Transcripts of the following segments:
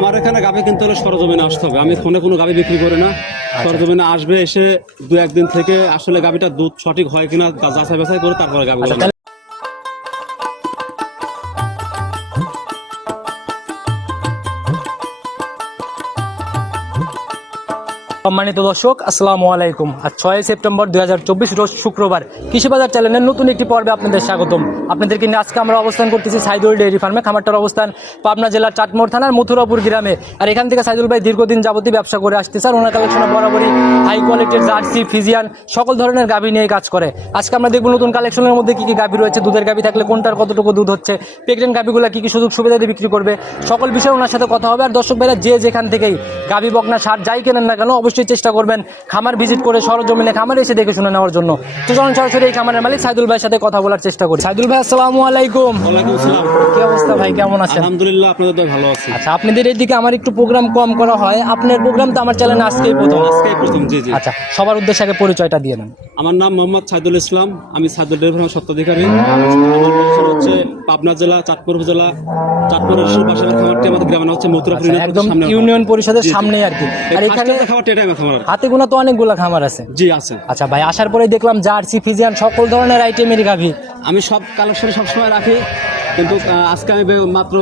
আমার এখানে গাভী কিনতে হলে সরজমিনে আসতে হবে। আমি ফোনে কোনো গাভী বিক্রি করি না। আচ্ছা। সরজমিনে আসবে এসে দু একদিন থেকে আসলে গাভীটা দুধ সঠিক হয় কিনা যাচাই বাছাই করে তারপরে গাভি সম্মানিত দর্শক, আসসালামু আলাইকুম। আর ছয় সেপ্টেম্বর দুই হাজার চব্বিশ, রোজ শুক্রবার। কৃষিবাজার চ্যানেলের নতুন একটি পর্বে আপনাদের স্বাগতম। আপনাদেরকে নিয়ে আজকে আমরা অবস্থান করতেছি সাইদুল ডেয়ারি ফার্মে। খামারটার অবস্থান পাবনা জেলার চাটমোড় থানার মথুরাপুর গ্রামে। আর এখান থেকে সাইদুল ভাই দীর্ঘদিন যাবতীয় ব্যবসা করে আসতে স্যার ওনার কালেকশনে বরাবরই হাই কোয়ালিটির জার্সি, ফিজিয়ান, সকল ধরনের গাভী নিয়ে কাজ করে। আজকে আমরা দেখব নতুন কালেকশনের মধ্যে কী কী গাভী রয়েছে, দুধের গাভী থাকলে কোনটার কতটুকু দুধ হচ্ছে প্রেগনেন্ট গাভীগুলো কী কী সুযোগ সুবিধা দিয়ে বিক্রি করবে, সকল বিষয়ে ওনার সাথে কথা হবে। আর দর্শক ভাইরা যে যেখান থেকেই গাভী, বকনা, সার যাই কেনেন না কেন, অবশ্যই চেষ্টা করবেন খামার ভিজিট করে সরজমিনে খামারে এসে দেখে শুনে নেওয়ার জন্য। তো চলুন সরাসরি এই খামারের মালিক সাইদুল ভাইয়ের সাথে কথা বলার চেষ্টা করি। সাইদুল ভাই আসসালামু আলাইকুম। কি অবস্থা ভাই কেমন আছেন? আলহামদুলিল্লাহ আপনাদের তো ভালো আছি। আচ্ছা আপনাদের এইদিকে আমার একটু প্রোগ্রাম কম করা হয়। আপনার প্রোগ্রাম তো আমার চ্যানেলে আজকেই প্রথম। আজকেই প্রথম জি জি। আচ্ছা সবার উদ্দেশ্যে আগে পরিচয়টা দিয়ে নেন। আমার নাম মোহাম্মদ সাইদুল ইসলাম আমি সাইদুল ফার্মের সত্ত্বাধিকারী। হচ্ছে পাবনা জেলা চাঁদপুর জেলা চাঁদপুর রসুল খামারটি আমাদের গ্রামের হচ্ছে মথুরাপুর আচ্ছা, একদম ইউনিয়ন পরিষদের সামনেই আর কি। আর এখানে খামারটি এটাই খামার হাতে গোনা তো অনেকগুলো খামার আছে। জি আছে। আচ্ছা ভাই আসার পরে দেখলাম জার্সি ফিজিয়ান সকল ধরনের আইটেমেরই গাভী। আমি সব কালেকশন সবসময় রাখি কিন্তু আজকে আমি মাত্র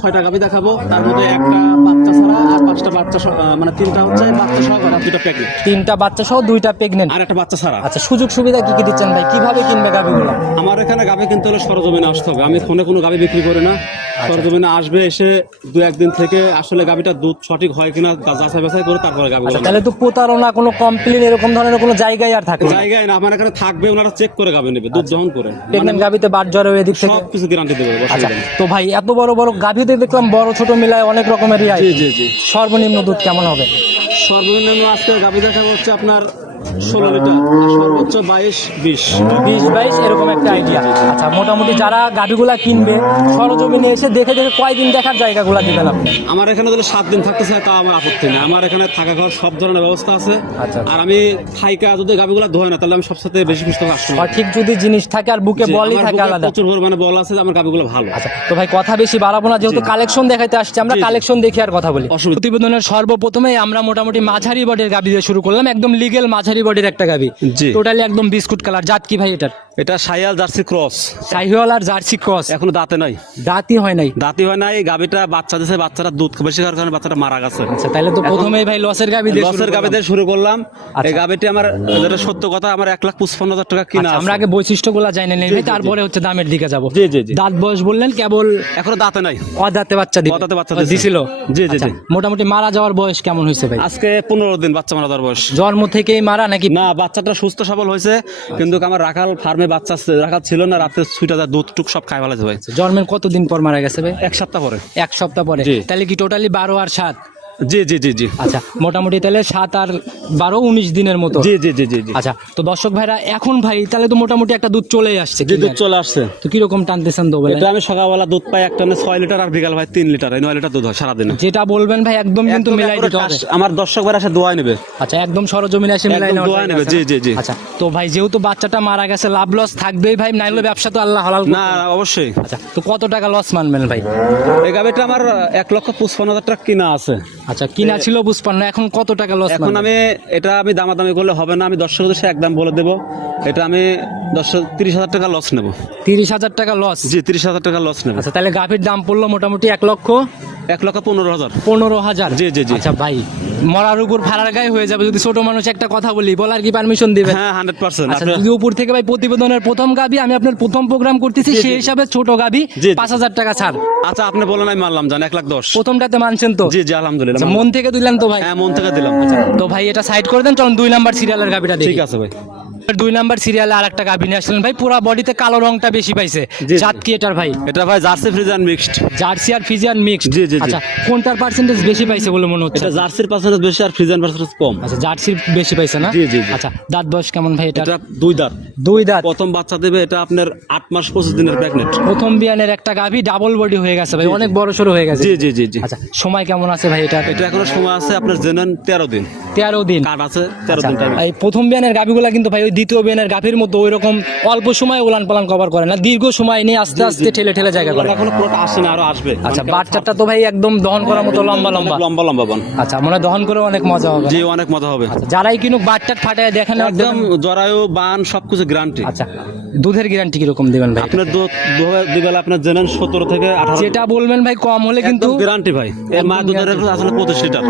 ছয়টা গাভি দেখাবো। তার মধ্যে একটা বাচ্চা ছাড়া আর পাঁচটা বাচ্চা মানে তিনটা হচ্ছে বাচ্চা সহ আর দুটো প্যাকেট তিনটা বাচ্চা সহ দুইটা প্রেগনেন্ট আর একটা বাচ্চা ছাড়া। আচ্ছা সুযোগ সুবিধা কি কি দিচ্ছেন ভাই? কীভাবে কিনবে গাভীগুলো? আমার এখানে গাভি কিনতে হলে সরজমিনে আসতে হবে। আমি ফোনে কোনো গাভি বিক্রি করি না। সরজমিনে আসবে এসে দু একদিন থেকে আসলে গাভিটা দুধ সঠিক হয় কিনা যাচাই বাছাই করে তারপরে গাভি আচ্ছা তাহলে তো প্রতারণা কোনো কমপ্লেন এরকম ধরনের কোনো জায়গায় আর থাকে জায়গায় না আমার এখানে থাকবে ওনারা চেক করে গাভি নেবে দুধ দহন করে। প্রেগনেন্ট গাভীতে বাদ জ্বর এদিক থেকে। সব কিছু গ্যারান্টি দেবে আচ্ছা তো ভাই এত বড় বড় গাভীতে দেখলাম বড় ছোট মিলায় অনেক রকমেরই জি জি জি। সর্বনিম্ন দুধ কেমন হবে? সর্বনিম্ন আজকে গাভি দেখা হচ্ছে আপনার ষোলো লিটার সর্বোচ্চ বাইশ বিশ। বিশ বাইশ এরকম একটা আইডিয়া আচ্ছা মোটামুটি যারা গাভীগুলা কিনবে সরজমিনে এসে দেখে দেখে কয়দিন দেখার জায়গাগুলা দিবেন আপনি? আমার এখানে যদি সাত দিন থাকতে চায় তা আমার আপত্তি নেই। আমার এখানে থাকা খাওয়ার সব ধরনের ব্যবস্থা আছে। আচ্ছা। আর আমি থাইকা যদি ধোয় না তাহলে আমি সবসাথে বেশি খুশি সঠিক যদি জিনিস থাকে আর বুকে বলই থাকে আলাদা। প্রচুর পরিমাণে বল আছে আমার গাভিগুলো ভালো। আচ্ছা তো ভাই কথা বেশি বাড়াবো না যেহেতু কালেকশন দেখাইতে আসছে আমরা। কালেকশন দেখে আর কথা বলি। অসুবিধা- প্রতিবেদনের সর্বপ্রথমে আমরা মোটামুটি মাঝারি বডির গাবি দিয়ে শুরু করলাম একদম লিগেল মাঝারি বডির একটা গাবি। টোটালি একদম বিস্কুট কালার জাত কি ভাই এটার। এটা সাইয়াল জার্সি ক্রস। সাইহল আর জার্সি ক্রস। এখনও দাঁতে নাই। দাঁতই হয় নাই। দাঁতি হয় নাই গাভিটা বাচ্চা দিছে বাচ্চাটা দুধ বেশি খাওয়ার কারণে বাচ্চাটা মারা গেছে। আচ্ছা তাহলে তো প্রথমেই ভাই লসের গাবি দিয়ে লসের করলাম। দিয়ে শুরু করলাম। আচ্ছা। এই গাভিটি আমার যেটা সত্য কথা আমার এক লাখ পঁচপান্ন হাজার টাকা কিনা আচ্ছা, আমরা আগে বৈশিষ্ট্যগুলো জানি নেই ভাই। তারপরে হচ্ছে দামের দিকে যাব। জি জি জি। দাঁত বয়স বললেন কেবল এখনও দাঁতে নাই। অদাঁতে বাচ্চা দিবে অদাঁতে বাচ্চা দিছিল? জি, জি, আচ্ছা, জি। মোটামুটি মারা যাওয়ার বয়স কেমন হয়েছে ভাই? আজকে পনেরো দিন বাচ্চা মারা যাওয়ার বয়স। জন্ম থেকেই মারা নাকি না বাচ্চাটা সুস্থ সবল হয়েছে কিন্তু আমার রাখাল ফার্মে বাচ্চা রাখাল ছিল না রাতে সুইটা যা দুধ টুক সব খাই ভালো ভাই। জন্মের কতদিন পর মারা গেছে ভাই? এক সপ্তাহ পরে। এক সপ্তাহ পরে। তাহলে কি টোটালি বারো আর সাত? জি জি জি জি। আচ্ছা মোটামুটি তাহলে সাত আর বারো উনিশ দিনের মতো। জি জি জি জি জি। আচ্ছা তো দর্শক ভাইরা এখন ভাই তাহলে তো মোটামুটি একটা দুধ চলেই আসছে জি দুধ। চলে আসছে। তো কীরকম টানতেছেন তো এটা আমি সকালবেলা দুধ পাই একটা টানে ছয় লিটার আর বিকাল ভাই তিন লিটার এই নয় লিটার দুধ হয় সারাদিনে। যেটা বলবেন ভাই একদম কিন্তু একদম মিলাই একবারে দিতে হবে। কাশ- আমার দর্শক ভাই আসে দোয়াই নেবে। আচ্ছা একদম সরজমিনে এসে মিলাই একদম নেওয়ার দোয়া জায়গা নেবে, আছে জি, না? জি, জি। আচ্ছা তো ভাই যেহেতু বাচ্চাটা মারা গেছে লাভ লস থাকবেই ভাই নাইলে ব্যবসা তো আল্লাহ হালাল। না অবশ্যই। আচ্ছা তো কত টাকা লস মানবেন ভাই? এই গাভিটা আমার এক লক্ষ পঁচপান্ন হাজার টাকা কিনা আছে। আচ্ছা কিনা ছিল পুষ্পান্ন এখন কত টাকা লস এখন আমি এটা আমি দামাদামি করলে হবে না আমি দর্শক একদম বলে দেবো। এটা আমি দশ তিরিশ হাজার টাকা লস নেব। তিরিশ হাজার টাকা লস জি তিরিশ হাজার টাকা লস নেব। আচ্ছা তাহলে গাভীর দাম পড়ল মোটামুটি এক লক্ষ? এক লক্ষ পনেরো হাজার। পনেরো হাজার? জি, জি, জি। আচ্ছা ভাই মরার উপর ফাড়ার গায়ে হয়ে যাবে যদি ছোট মানুষ একটা কথা বলি বলার কি পারমিশন দিবে? হ্যাঁ হান্ড্রেড পার্সেন্ট আচ্ছা যদি উপর থেকে ভাই প্রতিবেদনের প্রথম গাবি আমি আপনার প্রথম প্রোগ্রাম করতেছি। সেই হিসাবে ছোট গাবি। পাঁচ হাজার টাকা ছাড়। আচ্ছা আপনি বলেন আমি মারলাম জান এক লাখ দশ। প্রথমটাতে মানছেন তো? জি জি আলহামদুলিল্লাহ। আচ্ছা, মন থেকে দিলাম তো ভাই। হ্যাঁ মন থেকে দিলাম। তো ভাই এটা সাইড করে দেন চলুন দুই নাম্বার সিরিয়ালের গাবিটা দেখি। ঠিক আছে ভাই। দুই নাম্বার সিরিয়ালে আর একটা নিয়ে আসলেন। ভাই পুরো বডিতে কালো রংটা বেশি পাইছে। জাত কি এটার ভাই? এটা ভাই জার্সি ফ্রিজান মিক্সড জার্সি আর ফিজিয়ান মিক্সড জি, জি। আচ্ছা কোনটার পার্সেন্টেজ বেশি পাইছে বলে মনে হচ্ছে? এটা জার্সির পার্সেন্টেজ বেশি আর ফ্রিজান পার্সেন্টেজ কম। আচ্ছা জার্সির বেশি পাইছে না? জি, জি। আচ্ছা দাঁত বয়স কেমন ভাই এটা এটা দুই দাঁত। দুই দাঁত? প্রথম বাচ্চা দেবে এটা আপনার আট মাস পঁচিশ দিনের প্রেগনেন্ট প্রথম বিয়ানের একটা গাভী ডাবল বডি হয়ে গেছে ভাই অনেক বড় সড়ো হয়ে গেছে। জি জি জি জি। আচ্ছা সময় কেমন আছে ভাই এটা এটা এখনও সময় আছে আপনার জেনেন তেরো দিন। তেরো দিন। কার্ড আছে তেরো আচ্ছা, দিন টাইম এই প্রথম বিয়ানের গাভীগুলা কিন্তু ভাই ওই দ্বিতীয় বিয়ানের গাভীর মতো ওই রকম অল্প সময় উলান পালান কভার করে না দীর্ঘ সময় নিয়ে আস্তে আস্তে ঠেলে ঠেলে জায়গা করে। এখনও পুরোটা আসে না আরও আসবে। আচ্ছা বাচ্চাটা তো ভাই একদম দহন করার মতো লম্বা লম্বা। লম্বা লম্বা বান। আচ্ছা মনে দহন করে অনেক মজা হবে জি অনেক মজা হবে। আচ্ছা, যারাই কিনুক বাটটাট ফাটায় দেখেন একদম জরায়ু বান সবকিছু গ্যারান্টি আচ্ছা দুধের গ্যারান্টি কীরকম দিবেন ভাই? আপনার দুধ দুবেলা আপনার জেনেন সতেরো থেকে আঠারো যেটা বলবেন ভাই কম হলে কিন্তু গ্যারান্টি ভাই। মা দুধের আসলে পঁচিশ লিটার?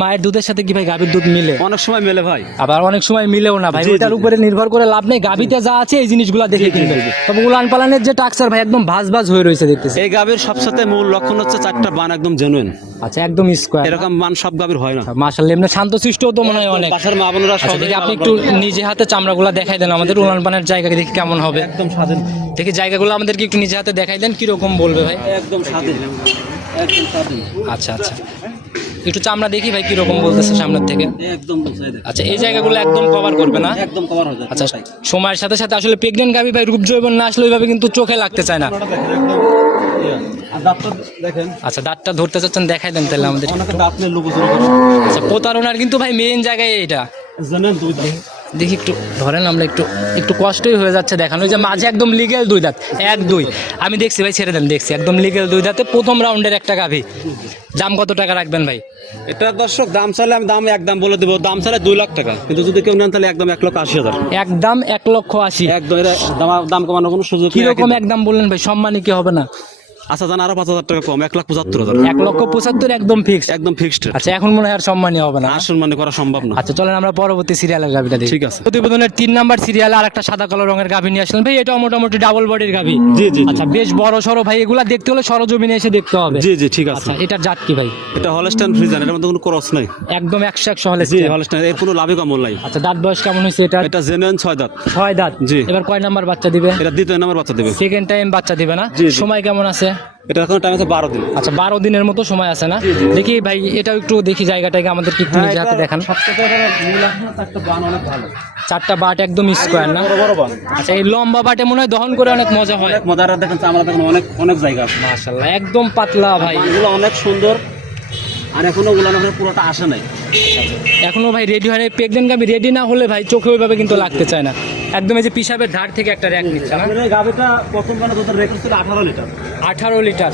মায়ের দুধের সাথে কি ভাই গাভীর দুধ মিলে? অনেক সময় মেলে ভাই। আবার অনেক সময় মিলেও না ভাই ওটার উপরে নির্ভর করে লাভ নেই গাভীতে যা আছে এই জিনিসগুলো দেখে কিনবে। তবে উলান পালানের যে টাক্সার ভাই একদম ভাজ ভাজ হয়ে রয়েছে দেখতেছি। এই গাভীর সবসাথে মূল লক্ষণ হচ্ছে চারটা বান একদম জেনুইন আচ্ছা একদম স্কোয়ার এরকম বান সব গাভীর হয় না। মাশাআল্লাহ এমনি শান্তশিষ্ট তো মনে হয় অনেক। বাসার মা বোনেরা আচ্ছা সবাই আপনি একটু নিজে হাতে চামড়াগুলো দেখাই দেন আমাদের উলান পানের জায়গা দেখি কেমন হবে। একদম স্বাধীন। দেখি জায়গাগুলো আমাদেরকে একটু নিজে হাতে দেখাই দেন কীরকম বলবে ভাই? একদম স্বাধীন একদম স্বাধীন। আচ্ছা আচ্ছা। একটু চামড়া দেখি ভাই কীরকম বলতেছে সামনের থেকে। একদম আচ্ছা এই জায়গাগুলো একদম কভার করবে না? একদম কভার হয়ে আচ্ছা সময়ের সাথে সাথে আসলে প্রেগনেন্ট গাবি ভাই রূপ জৈবন না আসলে ওইভাবে কিন্তু চোখে লাগতে চায় না। আচ্ছা দাঁতটা ধরতে চাচ্ছেন দেখাই দেন তাহলে আমাদের। আচ্ছা প্রতারণার কিন্তু ভাই মেইন জায়গায় এটা জানেন দেখি একটু ধরেন আমরা একটু একটু কষ্টই হয়ে যাচ্ছে দেখানো। ওই যে মাঝে একদম লিগেল দুই দাঁত এক দুই। আমি দেখছি ভাই ছেড়ে দেন দেখছি। একদম লিগেল দুই দাঁতে প্রথম রাউন্ডের একটা গাভী। দাম কত টাকা রাখবেন ভাই? এটা দর্শক দাম চাইলে আমি দাম একদম বলে দেবো। দাম চাইলে দুই লাখ টাকা। কিন্তু যদি কেউ নেন তাহলে একদম এক লক্ষ আশি হাজার। একদম এক লক্ষ আশি। একদম দাম- দাম কমানোর কোনো সুযোগ কীরকম একদম বললেন ভাই? সম্মানী কি হবে না? আচ্ছা জান আরও পাঁচ হাজার টাকা কম এক লাখ পঁচাত্তর হাজার। এক লক্ষ পঁচাত্তর একদম ফিক্স একদম ফিক্সড আচ্ছা এখন মনে হয় আর সম্মানী হবে না। আসন মানে করা সম্ভব না। আচ্ছা চলেন আমরা পরবর্তী সিরিয়ালের গাভিটা দেখি। ঠিক আছে। প্রতিবেদনের তিন নাম্বার সিরিয়ালে আর একটা সাদা কালো রঙের গাভি নিয়ে আসলেন। ভাই এটা মোটামুটি ডাবল বডির গাভি জি জি। আচ্ছা বেশ বড় সড়ো ভাই এগুলা দেখতে হলে সরজমিনে এসে দেখতে হবে। জি জি ঠিক আছে। আচ্ছা এটার জাত কি ভাই? এটা হলস্টাইন ফ্রিজার এর মধ্যে কোনো ক্রস নাই। একদম একশো একশো হলে জি হলস্টাইন এর কোনো লাভই কমল নাই। আচ্ছা দাঁত বয়স কেমন হয়েছে এটা এটা জেনুইন ছয় দাঁত। ছয় দাঁত। জি। এবার কয় নাম্বার বাচ্চা দিবে? এটা দ্বিতীয় নাম্বার বাচ্চা দেবে। সেকেন্ড টাইম বাচ্চা দিবে না। সময় কেমন আছে? এটা এখন টাইম আছে বারো দিন। আচ্ছা বারো দিনের মতো সময় আছে না? দেখি ভাই এটাও একটু দেখি জায়গাটাকে আমাদের কি নিজে হাতে দেখান। চারটা বাট একদম স্কোয়ার না? আচ্ছা এই লম্বা বাটে মনে হয় দহন করে অনেক মজা হয়। দেখেন আমরা দেখেন অনেক অনেক জায়গা মাশাল্লাহ একদম পাতলা ভাই। এগুলো অনেক সুন্দর। আর এখনও করে পুরোটা আসে নাই। এখনও ভাই রেডি হয় প্রেগনেন্ট গাবি রেডি না হলে ভাই চোখে ওইভাবে কিন্তু লাগতে চায় না। একদম এই যে পিসাবের ধার থেকে একটা র্যাক নিচ্ছে আপনার প্রথম গানে দুধের রেকর্ড ছিল আঠারো লিটার। আঠারো লিটার।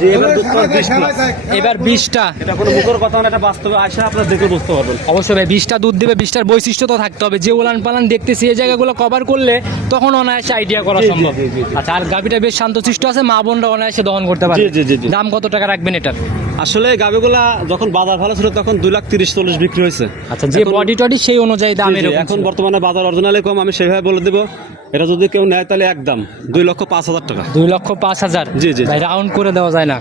এবার বিশটা এটা কোনো মুখের কথা না এটা বাস্তবে আসে আপনারা দেখে বুঝতে পারবেন। অবশ্যই ভাই বিশটা দুধ দেবে বিশটার বৈশিষ্ট্য তো থাকতে হবে। যে উলান পালান দেখতেছি এই জায়গাগুলো কভার করলে তখন অনায়াসে আইডিয়া করা সম্ভব। আচ্ছা আর গাভিটা বেশ শান্তশিষ্ট আছে মা বোনরা অনায়াসে দহন করতে পারে। দাম কত টাকা রাখবেন এটার? আসলে গাভিগুলা যখন বাজার ভালো ছিল তখন দুই লাখ তিরিশ চল্লিশ বিক্রি হয়েছে। আচ্ছা যে বডি টডি সেই অনুযায়ী দাম এখন বর্তমানে বাজার অরিজিনালে কম আমি সেভাবে বলে দেবো। এটা যদি কেউ নেয় তাহলে একদম দুই লক্ষ পাঁচ হাজার টাকা। দুই লক্ষ পাঁচ হাজার? জি, জি, জি। রাউন্ড করে দেওয়া যায় না।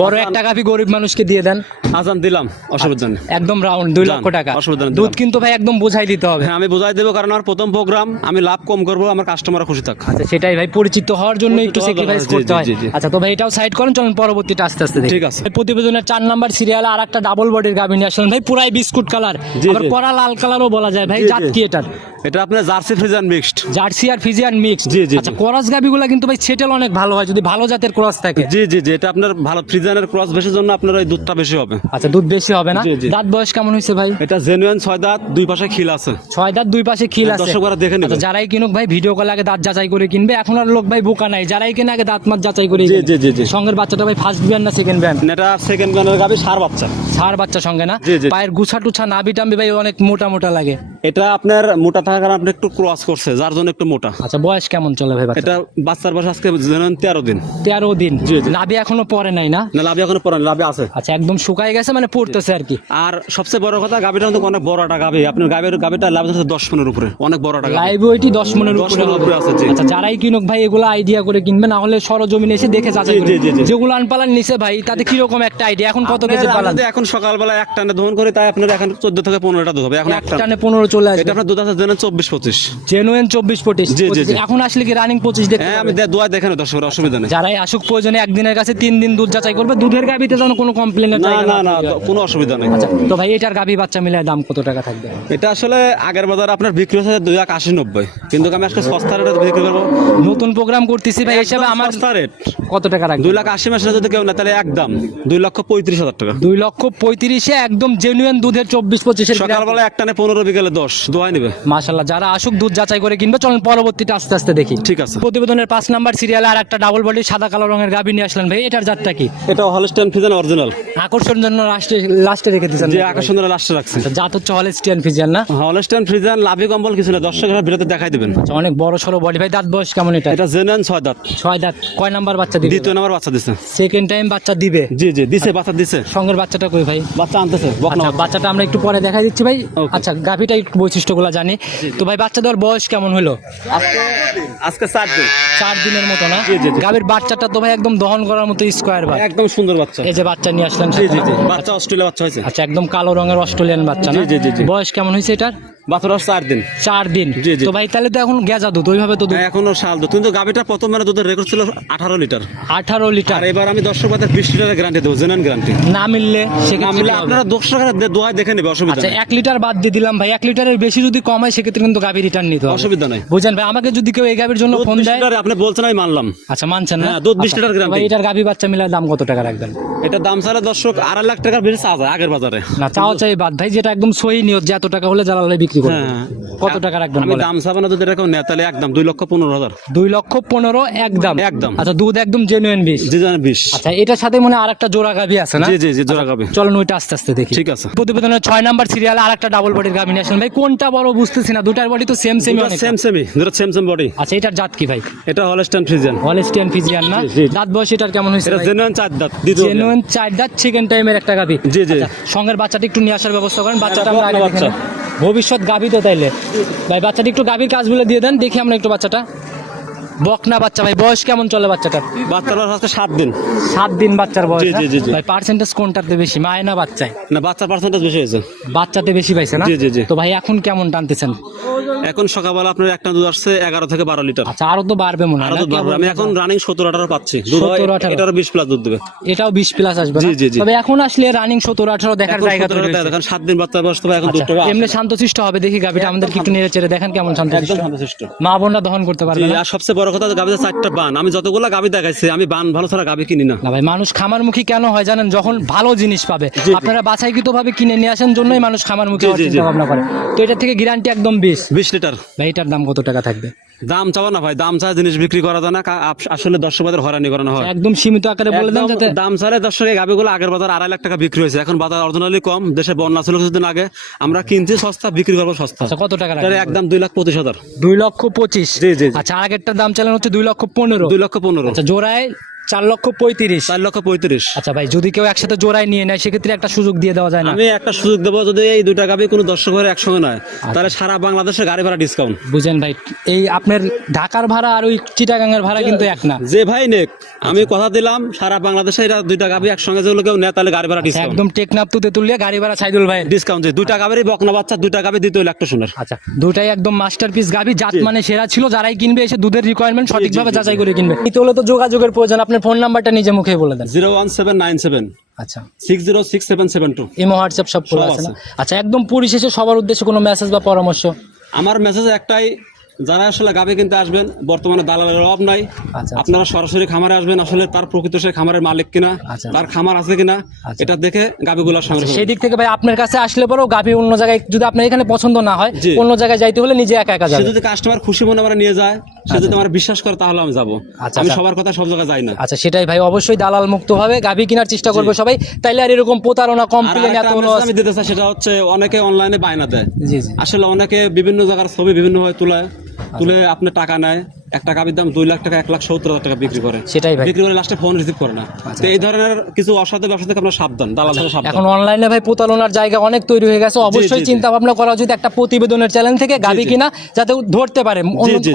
বড় একটা গাভি গরিব মানুষকে দিয়ে দেন। আজান দিলাম অসুবিধা নেই। একদম রাউন্ড দুই লক্ষ টাকা। অসুবিধা নেই, দুধ কিন্তু ভাই একদম বোঝাই দিতে হবে। হ্যাঁ আমি বোঝাই দেবো কারণ আমার প্রথম প্রোগ্রাম আমি লাভ কম করব আমার কাস্টমার খুশি থাক। আচ্ছা সেটাই ভাই পরিচিত হওয়ার জন্য একটু স্যাক্রিফাইস করতে হয়। আচ্ছা তো ভাই এটাও সাইড করেন চলুন পরবর্তীটা আস্তে আস্তে ঠিক আছে। প্রতিবেদনের চার নাম্বার সিরিয়ালে আর একটা ডাবল বডির গাভি নিয়ে আসলেন। ভাই পুরাই বিস্কুট কালার আবার। কড়া লাল কালারও বলা যায়। ভাই জাত কি এটার? এটা আপনার জার্সি ফ্রিজার মিক্সড। জার্সি আর ফিজিয়ান মিক্স জি, জি, আচ্ছা ক্রস গাভিগুলো কিন্তু ভাই সেটেল অনেক ভালো হয় যদি ভালো জাতের ক্রস থাকে। জি জি জি এটা আপনার ভালো ফ্রিজানের ক্রস বেশির জন্য আপনার ওই দুধটা বেশি হবে। আচ্ছা দুধ বেশি হবে না। দাঁত বয়স কেমন হয়েছে ভাই? এটা জেনুইন ছয় দাঁত দুই পাশে খিল আছে। ছয় দাঁত দুই পাশে খিল আছে। দর্শকরা দেখে নেবে। আচ্ছা, যারাই কিনুক ভাই ভিডিও কল আগে দাঁত যাচাই করে কিনবে। এখন আর লোক ভাই বোকা নাই। যারাই কিনে আগে দাঁত মাত যাচাই করে জি, জি, জি। সঙ্গের বাচ্চাটা ভাই ফার্স্ট বিয়ান না সেকেন্ড বিয়ান এটা সেকেন্ড গানের গাবি সার বাচ্চা। ছাড় বাচ্চা সঙ্গে না। পায়ের গুছা টুছা নাবি টাম্বি ভাই অনেক মোটা মোটা লাগে। এটা আপনার মোটা থাকার কারণে আপনি একটু ক্রস করছে যার জন্য একটু মোটা। আচ্ছা বয়স কেমন চলে ভাই এটা বাচ্চার বয়স আজকে জেনুইন তেরো দিন। তেরো দিন? জি, জি। নাবি এখনও পরে নাই না? না লাভি এখনও পড়েন লাভি আছে। আচ্ছা একদম শুকাই গেছে মানে পড়তেছে আর কি। আর সবচেয়ে বড় কথা গাবিটা কিন্তু অনেক বড় একটা গাবি আপনার গাবির গাবিটা লাভ আছে দশ পনেরো উপরে অনেক বড় একটা গাবি লাইভ ওইটি দশ মনের উপরে। মনের আছে, আচ্ছা যারাই কিনুক ভাই এগুলো আইডিয়া করে কিনবে না হলে সরজমিনে এসে দেখে যাচাই করে। যেগুলো আনপালান নিচে ভাই তাতে কীরকম একটা আইডিয়া এখন কত কেজি পালান এখন সকালবেলা এক টানে দহন করে তাই আপনার এখন চোদ্দ থেকে পনেরোটা দুধ হবে এখন এক টানে পনেরো চলে এটা আপনার দুধ আছে জেনে চব্বিশ পঁচিশ। জেনুইন চব্বিশ পঁচিশ। জি, জি, জি। এখন আসলে কি রানিং পঁচিশ দেখতে হ্যাঁ আমি দোয়া দেখেন দর্শকের অসুবিধা নেই। যারাই আসুক প্রয়োজনে একদিনের কাছে তিন দিন দুধ যাচাই করবে। দুধের যেন কোনো কমপ্লেনের না না না কোনো অসুবিধা নেই। আচ্ছা তো ভাই এটার বাচ্চা মিলে দাম কত টাকা থাকবে? এটা আসলে আগের বাজার আপনার বিক্রি হচ্ছে দুই লাখ আশি নব্বই। কিন্তু আমি আজকে সস্তা রেটে বিক্রি করব। নতুন প্রোগ্রাম করতেছি ভাই হিসাবে একদম আমার সস্তা রেট। কত টাকা রাখবে দুই লাখ আশি মাসে যদি কেউ না তাহলে একদম দুই লক্ষ পঁয়ত্রিশ হাজার টাকা। দুই লক্ষ পঁয়ত্রিশে একদম জেনুইন দুধের চব্বিশ পঁচিশের সকালবেলা একটানে পনেরো বিকেলে দশ দোয়াই নেবে। মাশাল্লাহ যারা আসুক দুধ যাচাই করে কিনবে। চলুন পরবর্তীতে আস্তে আস্তে দেখি। ঠিক আছে। প্রতিবেদনের পাঁচ নাম্বার সিরিয়ালে আর একটা ডাবল বডি সাদা কালো রঙের গাভি নিয়ে আসলেন ভাই। এটার জাতটা কি? এটা হলস্টেন ফিজেন অরিজিনাল আকর্ষণ জন্য লাস্টে লাস্টে রেখে দিয়েছেন। যে আকর্ষণ লাস্টে রাখছে আচ্ছা, জাত হচ্ছে হলেস্টিয়ান ফিজিয়ান না? হলস্টেন ফ্রিজান লাভি কম্বল কিছু না দর্শকের ভিডিওতে দেখাই দিবেন। আচ্ছা, অনেক বড় সড়ো বডি ভাই দাঁত বয়স কেমন এটা? এটা জেনেন ছয় দাঁত। ছয় দাঁত। কয় নাম্বার বাচ্চা দিবে? দ্বিতীয় নাম্বার বাচ্চা দিছে। সেকেন্ড টাইম বাচ্চা দিবে? জি জি দিছে বাচ্চা দিছে। সঙ্গের বাচ্চাটা কই ভাই? বাচ্চা আনতেছে আচ্ছা বাচ্চাটা আমরা একটু পরে দেখাই দিচ্ছি ভাই. আচ্ছা গাভিটা একটু বৈশিষ্ট্যগুলো জানি। তো ভাই বাচ্চাদের দেওয়ার বয়স কেমন হলো? আজকে চার দিন। চার দিনের মতো না। গাভীর বাচ্চাটা তো ভাই একদম দহন করার মতো স্কোয়ার ভাই একদম সুন্দর বাচ্চা। এই যে বাচ্চা নিয়ে আসলেন জি জি জি। বাচ্চা অস্ট্রেলিয়া বাচ্চা হয়েছে। আচ্ছা একদম কালো রঙের অস্ট্রেলিয়ান বাচ্চা না? জি, জি, জি, জি। বয়স কেমন হয়েছে এটার? বাচ্চাটা চার দিন। চার দিন? জি, জি। তো ভাই তাহলে তো এখন গেজা দুধ ওইভাবে তো দুধ হ্যাঁ, এখনও শাল দুধ। কিন্তু গাভিটা প্রথম মানে দুধের রেকর্ড ছিল আঠারো লিটার। আঠারো লিটার। আর এবার আমি দর্শক বাদের বিশ লিটারের গ্যারান্টি দেবো জেনান গ্যারান্টি না মিললে সেক্ষেত্রে মিলে কি হবে? আপনারা দর্শক দোয়ায় দেখে নেবে অসুবিধা আচ্ছা এক লিটার বাদ দিয়ে দিলাম ভাই এক লিটারের বেশি যদি কম হয় সেক্ষেত্রে কিন্তু গাভী রিটার্ন নিতে অসুবিধা নাই। বুঝেন ভাই আমাকে যদি কেউ এই গাভীর জন্য ফোন দেয় লিটারে আপনি বলছেন আমি মানলাম। আচ্ছা মানছেন না? হ্যাঁ, দুধ বিশ আচ্ছা, লিটার। ভাই এটার গাভী বাচ্চা মিলে দাম কত টাকা রাখবেন? এটা দাম চাইলে দর্শক আড়াই লাখ টাকার বেশি চা যায় আগের বাজারে। না চাও চাই বাদ। ভাই যেটা একদম সহি নিয়ত যে এত টাকা হলে জালালে বিক্রি করবে হ্যাঁ। কত টাকা রাখবেন আমি দাম চাবো না যদি এটা তাহলে একদম দুই লক্ষ পনেরো হাজার। দুই লক্ষ পনেরো একদম? একদম। আচ্ছা দুধ একদম জেনুইন বিশ জি জানেন বিশ আচ্ছা এটার সাথে মনে হয় আরেকটা জোড়া গাভী আছে না? জি জি জি জোড়া গাবে। চলুন ওইটা আস্তে আস্তে দেখি। ঠিক আছে। প্রতিবেদনের ছয় নাম্বার সিরিয়ালে আরেকটা ডাবল বডির গাভী নিয়ে ভাই কোনটা বড় বুঝতেছি না দুটার বডি তো সেম সেম সেম সেমি দুটো সেম সেম বডি আচ্ছা এটার জাত কি ভাই? এটা হলস্টাইন ফ্রিজিয়ান হলস্টিয়ান ফিজিয়ান না। দাঁত বয়স এটার কেমন হয়েছে এটা জেনুইন চার দাঁত জেনুইন চার দাঁত সেকেন্ড টাইমের একটা গাভী জি, জি। আচ্ছা, সঙ্গের বাচ্চাটা একটু নিয়ে আসার ব্যবস্থা করেন বাচ্চাটা এটা আমরা আগে ভবিষ্যৎ গাভী তো তাইলে। ভাই, বাচ্চাটি একটু গাভীর কাজগুলো দিয়ে দেন, দেখি আমরা একটু বাচ্চাটা। বকনা বাচ্চা ভাই বয়স কেমন চলে বাচ্চাটার? বাচ্চার বয়স আজকে সাত দিন। সাত দিন বাচ্চার বয়স জি, জি, জি, জি। ভাই পার্সেন্টেজ কোনটাতে বেশি? মায় না বাচ্চায়? না বাচ্চার পার্সেন্টেজ বেশি হয়েছে। বাচ্চাতে বেশি পাইছে না? জি, জি, জি। তো ভাই এখন কেমন টানতেছেন? এখন সকালবেলা আপনার একটা দুধ আসছে এগারো থেকে বারো লিটার। আচ্ছা আরও তো বাড়বে মনে হয় আরও দুধ বাড়বে। আমি এখন রানিং সত্তর আঠারো পাচ্ছি। দুধ হয় 17, 18 এটারও বিশ প্লাস দুধ দেবে। এটাও বিশ প্লাস আসবে জি, জি, জি। তবে এখন আসলে রানিং সতেরো আঠারো দেখার এখন জায়গা 17 তৈরি হয়েছে। দেখেন সাত দিন বাচ্চা বয়স তবে এখন দুধ আচ্ছা, এমনি শান্তশিষ্ট হবে দেখি গাভিটা আমাদের একটু নেড়ে চেড়ে দেখেন কেমন শান্তশিষ্ট। মা বোনরা দহন করতে পারবে আর সবচেয়ে বড় কথা গাভিতে চারটা বান। আমি যতগুলো গাবি দেখাইছি আমি বান ভালো ছাড়া গাবি কিনি না। ভাই মানুষ খামার খামারমুখী কেন হয় জানেন? যখন ভালো জিনিস পাবে। আপনারা বাছাইকৃত ভাবে কিনে নিয়ে আসেন জন্যই মানুষ খামার মুখী। চিন্তা ভাবনা করে। তো এটা থেকে গ্যারান্টি একদম বিশ। বিশ লিটার। ভাই এটার দাম কত টাকা থাকবে? দাম চাও না ভাই দাম ছাড়া জিনিস বিক্রি করা যায় না আসলে দশ বাজার দর্শকদের হয়রানি করানো হয়। একদম সীমিত আকারে বলে দেন যাতে দাম চালে দর্শক এই গাবিগুলো আগের বাজার আড়াই লাখ টাকা বিক্রি হয়েছে। এখন বাজার অর্জনালি কম দেশে বন্যা ছিল কিছুদিন আগে। আমরা কিনছি সস্তা বিক্রি করব সস্তা। আচ্ছা কত টাকা একদম দুই লাখ পঁচিশ হাজার। দুই লক্ষ পঁচিশ? জি, জি, জি। আচ্ছা আগেরটার দাম চালানো হচ্ছে দুই লক্ষ পনেরো। দুই লক্ষ পনেরো। আচ্ছা জোড়ায় চার লক্ষ পঁয়ত্রিশ। চার লক্ষ পঁয়ত্রিশ। আচ্ছা ভাই যদি কেউ একসাথে জোড়ায় নিয়ে নেয় সেক্ষেত্রে একটা সুযোগ দিয়ে দেওয়া যায় না? আমি একটা সুযোগ দেবো যদি এই দুইটা গাবি কোনো দর্শক ঘরে একসঙ্গে নয় তাহলে সারা বাংলাদেশে গাড়ি ভাড়া ডিসকাউন্ট বুঝেন ভাই এই আপনার ঢাকার ভাড়া আর ওই চিটাগাঙ্গের ভাড়া কিন্তু এক না। যে ভাই নেক আমি কথা দিলাম সারা বাংলাদেশে এরা দুইটা গাবি একসঙ্গে যেগুলো কেউ নেয় তাহলে গাড়ি ভাড়া ডিসকাউন্ট একদম টেকনাপ তুতে তুলিয়ে গাড়ি ভাড়া সাইদুল ভাই। ডিসকাউন্ট দুইটা গাবিরই বকনা বাচ্চা দুইটা গাবি দিতে হইলে একটা শুনের আচ্ছা দুটাই একদম মাস্টার পিস গাবি জাত মানে সেরা ছিল যারাই কিনবে এসে দুধের রিকোয়ারমেন্ট সঠিকভাবে যাচাই করে কিনবে। নিতে হলে তো যোগাযোগের প্রয়োজন। আপনার ফোন নাম্বারটা নিজে মুখে বলে দেন। Zero one seven nine seven. আচ্ছা। Six zero six seven seven two. Imo WhatsApp সব খোলা আছে না? আচ্ছা একদম পরিশেষে সবার উদ্দেশ্যে কোনো মেসেজ বা পরামর্শ? আমার মেসেজ একটাই যারা আসলে গাবি কিনতে আসবেন বর্তমানে দালালের অভাব নাই। আচ্ছা। আপনারা সরাসরি খামারে আসবেন আসলে তার প্রকৃত সে খামারের মালিক কিনা আচ্ছা। তার খামার আছে কিনা আচ্ছা। এটা দেখে গাবিগুলো সংগ্রহ সেই দিক থেকে ভাই আপনার কাছে আসলে পরেও গাভি অন্য জায়গায় যদি আপনার এখানে পছন্দ না হয় অন্য জায়গায় যাইতে হলে নিজে একা একা যাবে যদি কাস্টমার খুশি মনে আমরা নিয়ে যায় সে যদি আমার বিশ্বাস করে তাহলে আমি যাব। আচ্ছা, আমি আচ্ছা। সবার কথা সব জায়গায় যাই না। আচ্ছা সেটাই ভাই অবশ্যই দালাল মুক্ত হবে গাভি কেনার চেষ্টা করবে সবাই। তাইলে আর এরকম প্রতারণা কমপ্লেন এত আমি দিতে চাই সেটা হচ্ছে অনেকে অনলাইনে বায়না দেয়। আসলে অনেকে বিভিন্ন জায়গার ছবি বিভিন্ন হয় তুলে তুলে আপনার টাকা নেয় একটা টাকা দাম দুই লাখ টাকা এক লাখ সত্তর হাজার টাকা বিক্রি করে। সেটাই ভাই। বিক্রি করে লাস্টে ফোন রিসিভ করে না। তো এই ধরনের কিছু অসাধু ব্যবসা থেকে আপনার সাবধান দালাল থেকে সাবধান। এখন অনলাইনে ভাই প্রতারণার জায়গা অনেক তৈরি হয়ে গেছে। অবশ্যই। চিন্তা ভাবনা করা উচিত একটা প্রতিবেদনের চ্যানেল থেকে গাবি কিনা যাতে ধরতে পারে।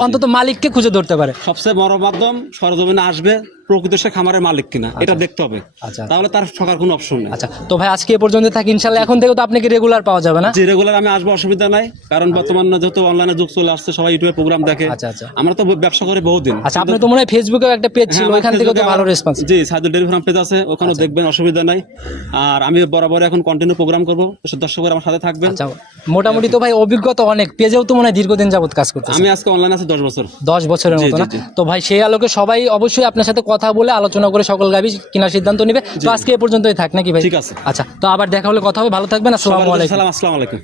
অন্তত মালিককে খুঁজে ধরতে পারে। সবচেয়ে বড় মাধ্যম সরজমিনে আসবে। প্রকৃত সে খামারের মালিক কিনা এটা দেখতে হবে। আচ্ছা। তাহলে তার ঠকার কোনো অপশন নেই। আচ্ছা তো ভাই আজকে এ পর্যন্ত থাকি ইনশাল্লাহ। এখন থেকে তো আপনাকে রেগুলার পাওয়া যাবে না? যে রেগুলার আমি আসব অসুবিধা নাই। কারণ বর্তমান যেহেতু অনলাইনে যুগ চলে আসছে সবাই ইউটিউবে প্রোগ্রাম দেখে। আচ্ছা, আচ্ছা। আমরা তো ব্যবসা করি বহুদিন। আচ্ছা আপনার তো মনে হয় ফেসবুকে একটা পেজ ছিল হ্যাঁ, ওইখান থেকে তো ভালো রেসপন্স জি সাইদুল ডেয়ারি ফার্ম পেজ আছে ওখানেও দেখবেন অসুবিধা নাই। আর আমি বরাবর এখন কন্টিনিউ প্রোগ্রাম করব দর্শকের আমার সাথে থাকবেন। আচ্ছা মোটামুটি তো ভাই অভিজ্ঞতা অনেক। পেজেও তো মনে হয় দীর্ঘদিন যাবত কাজ করতেছে। আমি আজকে অনলাইন আছি দশ বছর। দশ বছরের মতো না? তো ভাই সেই আলোকে সবাই অবশ্যই আপনার সাথে কথা বলে আলোচনা করে সকল গাবি কেনার সিদ্ধান্ত নিবে। তো আজকে এ পর্যন্তই থাক নাকি ভাই? ঠিক আছে। আচ্ছা তো আবার দেখা হলে কথা হবে। ভালো থাকবেন। আসসালামু আলাইকুম। আসসালামু আলাইকুম।